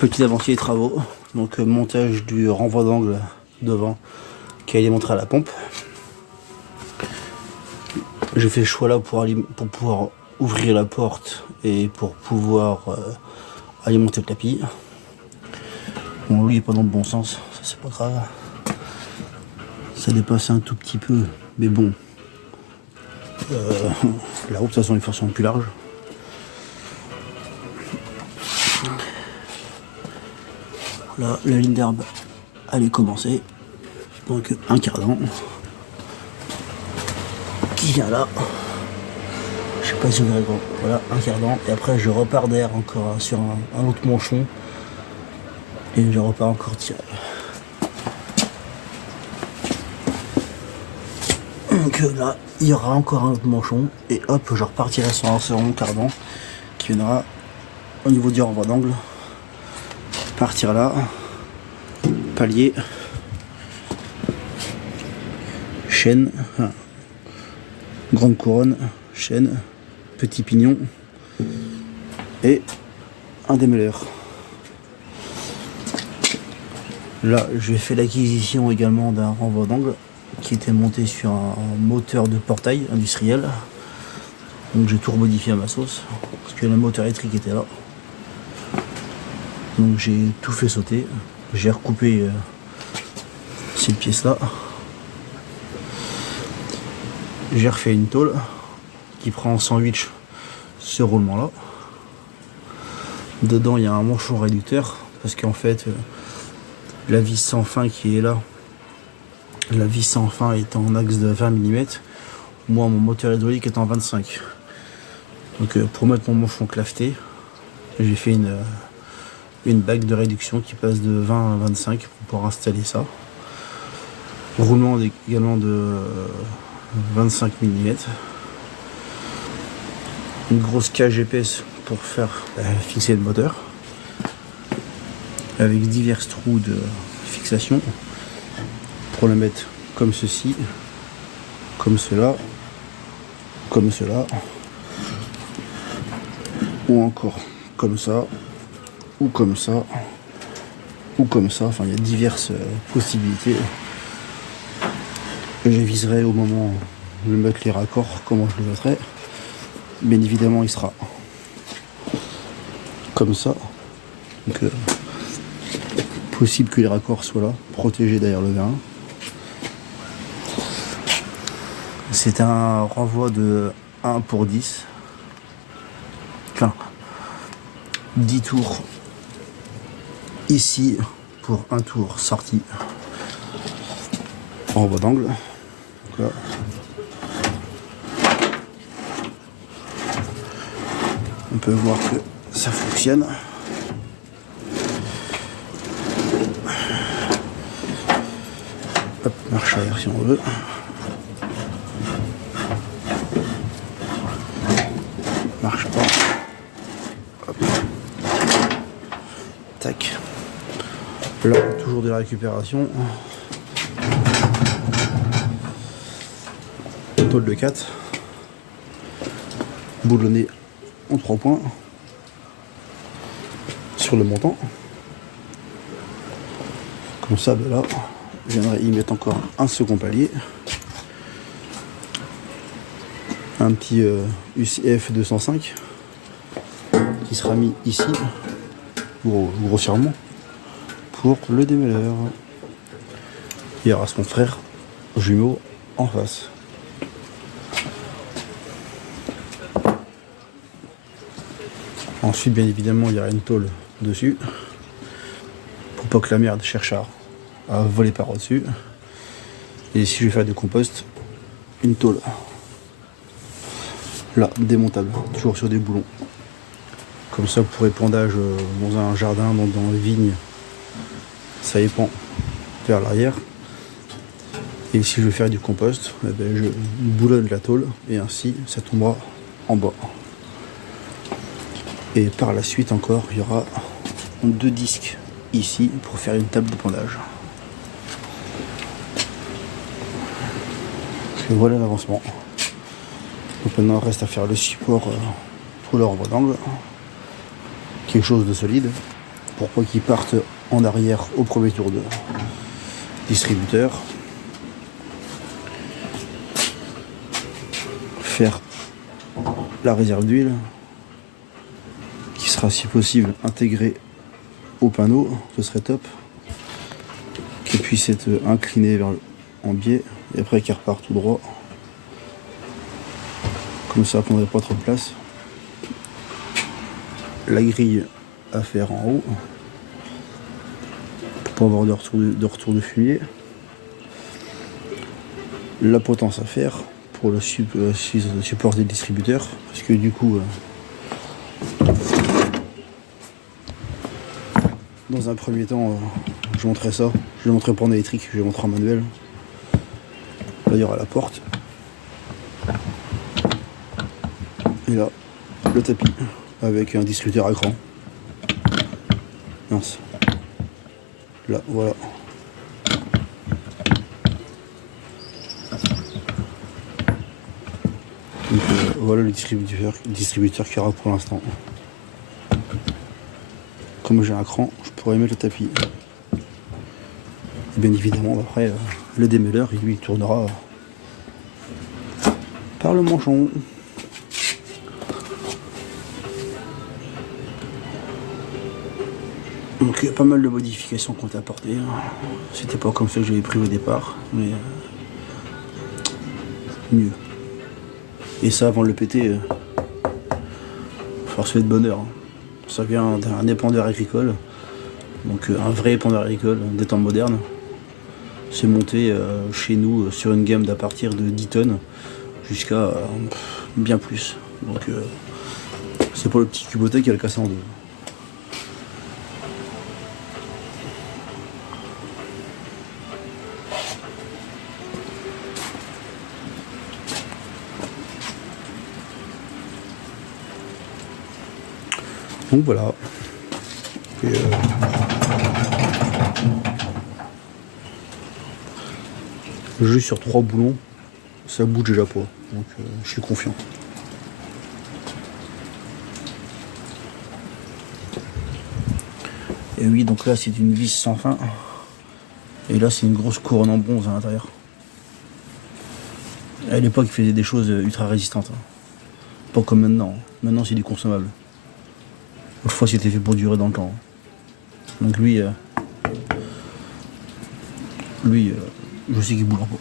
Petit avancier des travaux, donc montage du renvoi d'angle devant qui est alimenté à la pompe. J'ai fait ce choix là pour pouvoir ouvrir la porte et pour pouvoir alimenter le tapis. Bon, lui il est pas dans le bon sens, ça c'est pas grave. Ça dépasse un tout petit peu, mais bon. Là-haut de toute façon les forces sont plus larges. Là, la ligne d'herbe, elle est commencée. Donc un cardan qui vient là. Je sais pas si vous verrez quoi. Voilà, un cardan. Et après je repars derrière encore sur un autre manchon. Et je repars encore tirer. Donc là, il y aura encore un autre manchon. Et hop, je repartirai sur un second cardan qui viendra au niveau du renvoi d'angle. Partir là. Palier. Chaîne. Grande couronne. Chaîne. Petit pignon. Et un démêleur. Là, j'ai fait l'acquisition également d'un renvoi d'angle qui était monté sur un moteur de portail industriel. Donc j'ai tout remodifié à ma sauce parce que le moteur électrique était là. Donc j'ai tout fait sauter. J'ai recoupé ces pièces là. J'ai refait une tôle qui prend en sandwich ce roulement là. Dedans il y a un manchon réducteur parce qu'en fait la vis sans fin qui est là, la vis sans fin est en axe de 20 mm. Moi mon moteur hydraulique est en 25. Donc pour mettre mon manchon claveté, j'ai fait une bague de réduction qui passe de 20 à 25 pour pouvoir installer ça. Roulement également de 25 mm. Une grosse cage épaisse pour faire fixer le moteur. Avec divers trous de fixation pour le mettre comme ceci, comme cela, comme cela, ou encore comme ça, ou comme ça, ou comme ça. Enfin, il y a diverses possibilités. J'aviserai au moment de mettre les raccords comment je le mettrai. Bien évidemment, il sera comme ça. Donc, possible que les raccords soient là, protégés derrière le vérin. C'est un renvoi de 1 pour 10. Enfin, 10 tours ici pour un tour sorti. Renvoi d'angle. Là. On peut voir que ça fonctionne. Hop, marche arrière si on veut. Marche pas. Hop. Tac. Là, toujours de la récupération. Tôle de 4. Boulonné en 3 points. Sur le montant. Comme ça, ben là. Je viendrai y mettre encore un second palier. Un petit UCF 205 qui sera mis ici, grossièrement, pour le démêleur. Il y aura son frère jumeau en face. Ensuite, bien évidemment, il y aura une tôle dessus pour pas que la merde cherche à voler par au-dessus. Et si je vais faire du compost, une tôle là, démontable, toujours sur des boulons. Comme ça pour épandage dans un jardin, dans les vignes, ça épand vers l'arrière. Et si je veux faire du compost, eh ben, je boulonne la tôle et ainsi ça tombera en bas. Et par la suite encore, il y aura 2 disques ici pour faire une table d'épandage. Et voilà l'avancement. Donc maintenant il reste à faire le support pour le renvoi d'angle. Quelque chose de solide. pour pas qu'ils partent en arrière au premier tour de distributeur. Faire la réserve d'huile qui sera si possible intégrée au panneau, ce serait top, qui puisse être incliné en biais et après qu'il repart tout droit, comme ça prendrait pas trop de place. La grille à faire en haut pour pas avoir de retour de fumier, la potence à faire pour le support des distributeurs, parce que du coup dans un premier temps je montrerai ça, je le montrerai pas en électrique, je vais montrer en manuel. Là il y aura la porte et là le tapis avec un distributeur à cran. Mince. Là voilà. Donc voilà le distributeur qu'il y aura pour l'instant. Comme j'ai un cran, je pourrais mettre le tapis. Et bien évidemment après le démêleur lui il tournera par le manchon. Donc il y a pas mal de modifications qu'on a apportées. C'était pas comme ça que j'avais pris au départ, mais mieux. Et ça avant de le péter, faut se faire de bonheur. Ça vient d'un épandeur agricole, donc un vrai épandeur agricole des temps modernes. C'est monté chez nous sur une gamme d'à partir de 10 tonnes jusqu'à bien plus. Donc c'est pas le petit cubotet qui a le cassé en deux. Donc voilà. Et, juste sur 3 boulons, ça bouge déjà pas. Donc je suis confiant. Et oui, donc là c'est une vis sans fin. Et là c'est une grosse couronne en bronze à l'intérieur. À l'époque il faisait des choses ultra résistantes. Pas comme maintenant. Maintenant c'est du consommable. Autrefois c'était fait pour durer dans le temps. Donc lui, je sais qu'il boulera pas.